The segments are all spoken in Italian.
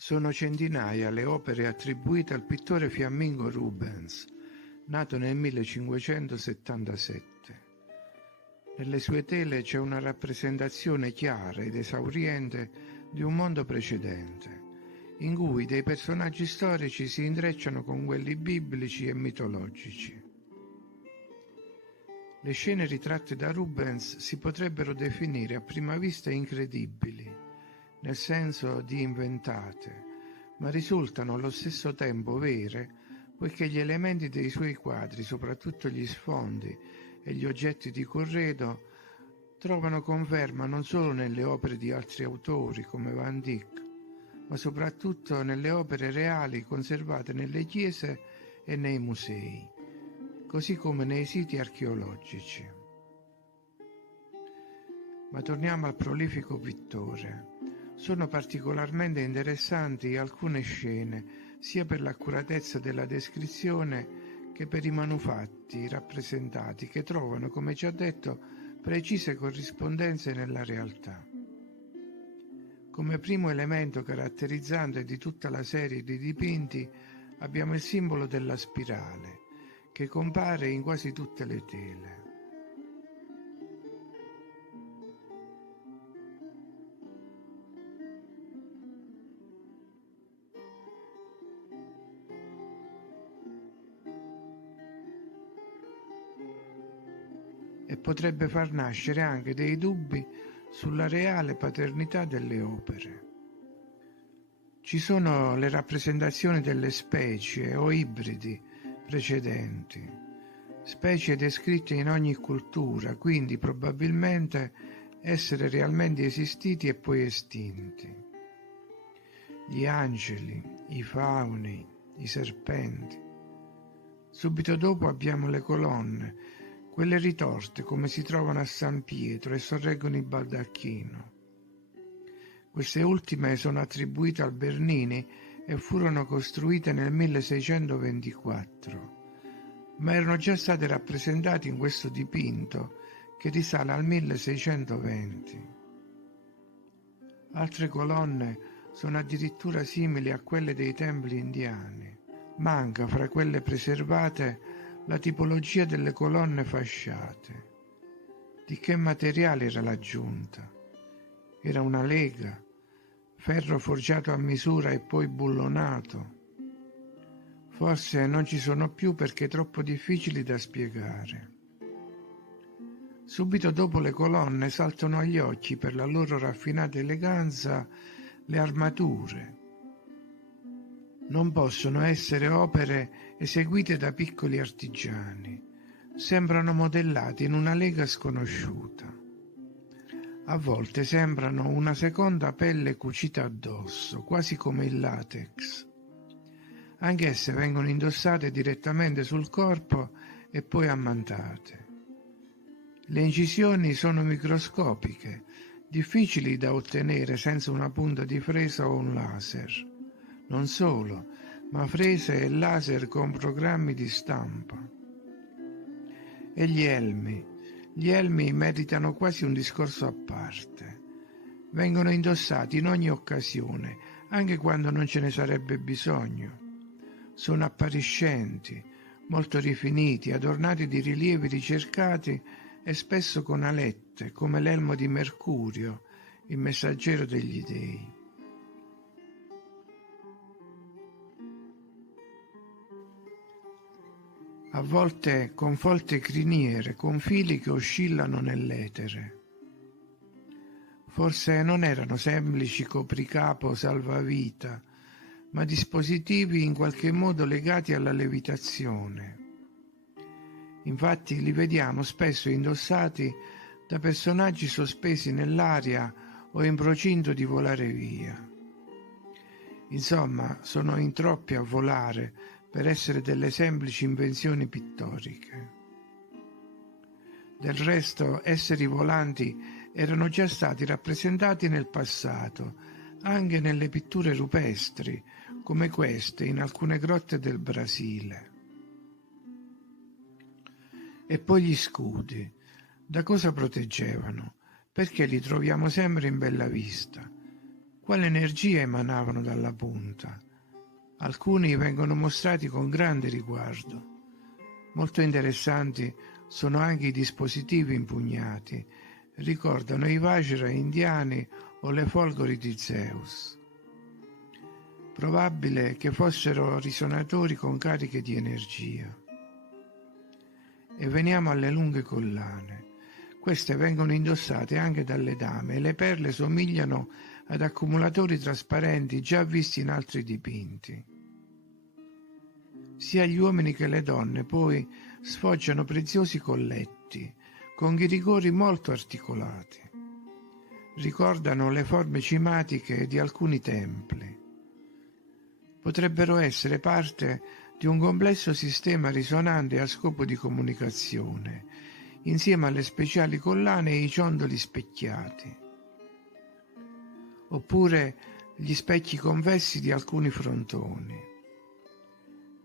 Sono centinaia le opere attribuite al pittore fiammingo Rubens, nato nel 1577. Nelle sue tele c'è una rappresentazione chiara ed esauriente di un mondo precedente, in cui dei personaggi storici si intrecciano con quelli biblici e mitologici. Le scene ritratte da Rubens si potrebbero definire a prima vista incredibili, nel senso di inventate, ma risultano allo stesso tempo vere, poiché gli elementi dei suoi quadri, soprattutto gli sfondi e gli oggetti di corredo, trovano conferma non solo nelle opere di altri autori come Van Dyck, ma soprattutto nelle opere reali conservate nelle chiese e nei musei, così come nei siti archeologici. Ma torniamo al prolifico pittore. Sono particolarmente interessanti alcune scene, sia per l'accuratezza della descrizione che per i manufatti rappresentati, che trovano, come già detto, precise corrispondenze nella realtà. Come primo elemento caratterizzante di tutta la serie di dipinti abbiamo il simbolo della spirale, che compare in quasi tutte le tele. E potrebbe far nascere anche dei dubbi sulla reale paternità delle opere. Ci sono le rappresentazioni delle specie o ibridi precedenti, specie descritte in ogni cultura, quindi probabilmente essere realmente esistiti e poi estinti. Gli angeli, i fauni, i serpenti. Subito dopo abbiamo le colonne, quelle ritorte come si trovano a San Pietro e sorreggono il baldacchino. Queste ultime sono attribuite al Bernini e furono costruite nel 1624, ma erano già state rappresentate in questo dipinto che risale al 1620. Altre colonne sono addirittura simili a quelle dei templi indiani. Manca fra quelle preservate la tipologia delle colonne fasciate. Di che materiale era l'aggiunta? Era una lega, ferro forgiato a misura e poi bullonato. Forse non ci sono più perché troppo difficili da spiegare. Subito dopo le colonne saltano agli occhi per la loro raffinata eleganza le armature. Non possono essere opere eseguite da piccoli artigiani, sembrano modellati in una lega sconosciuta. A volte sembrano una seconda pelle cucita addosso, quasi come il latex. Anch'esse vengono indossate direttamente sul corpo e poi ammantate. Le incisioni sono microscopiche, difficili da ottenere senza una punta di fresa o un laser. Non solo, ma frese e laser con programmi di stampa. E gli elmi? Gli elmi meritano quasi un discorso a parte. Vengono indossati in ogni occasione, anche quando non ce ne sarebbe bisogno. Sono appariscenti, molto rifiniti, adornati di rilievi ricercati e spesso con alette, come l'elmo di Mercurio, il messaggero degli dei. A volte con folte criniere, con fili che oscillano nell'etere. Forse non erano semplici copricapo salvavita, ma dispositivi in qualche modo legati alla levitazione. Infatti li vediamo spesso indossati da personaggi sospesi nell'aria o in procinto di volare via. Insomma, sono in troppi a volare per essere delle semplici invenzioni pittoriche. Del resto, esseri volanti erano già stati rappresentati nel passato, anche nelle pitture rupestri, come queste in alcune grotte del Brasile. E poi gli scudi. Da cosa proteggevano? Perché li troviamo sempre in bella vista? quale energia emanavano dalla punta. Alcuni vengono mostrati con grande riguardo. Molto interessanti sono anche i dispositivi impugnati, ricordano i Vajra indiani o le folgori di Zeus. Probabile che fossero risonatori con cariche di energia. E veniamo alle lunghe collane. Queste vengono indossate anche dalle dame e le perle somigliano ad accumulatori trasparenti già visti in altri dipinti. Sia gli uomini che le donne poi sfoggiano preziosi colletti con ghirigori molto articolati. Ricordano le forme cimatiche di alcuni templi. Potrebbero essere parte di un complesso sistema risonante a scopo di comunicazione, insieme alle speciali collane e i ciondoli specchiati. Oppure gli specchi convessi di alcuni frontoni.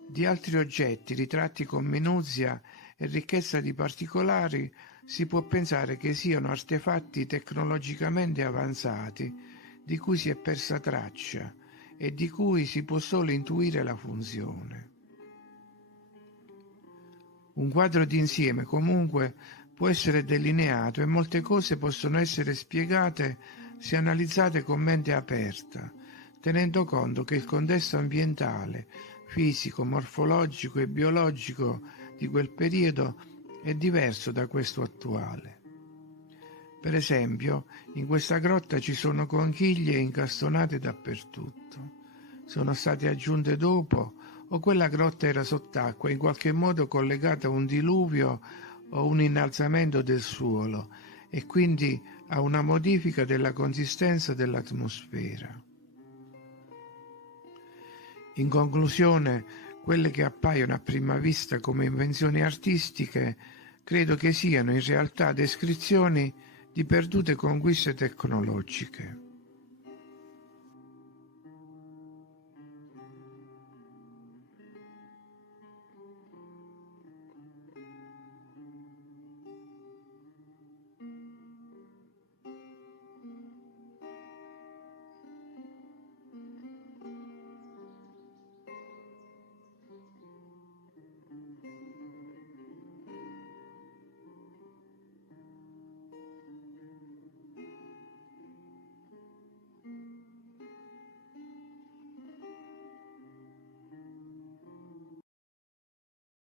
Di altri oggetti ritratti con minuzia e ricchezza di particolari si può pensare che siano artefatti tecnologicamente avanzati di cui si è persa traccia e di cui si può solo intuire la funzione. Un quadro d'insieme comunque può essere delineato e molte cose possono essere spiegate se analizzate con mente aperta, tenendo conto che il contesto ambientale, fisico, morfologico e biologico di quel periodo è diverso da questo attuale. Per esempio, in questa grotta ci sono conchiglie incastonate dappertutto. Sono state aggiunte dopo o quella grotta era sott'acqua, in qualche modo collegata a un diluvio o un innalzamento del suolo e quindi a una modifica della consistenza dell'atmosfera. In conclusione, quelle che appaiono a prima vista come invenzioni artistiche credo che siano in realtà descrizioni di perdute conquiste tecnologiche.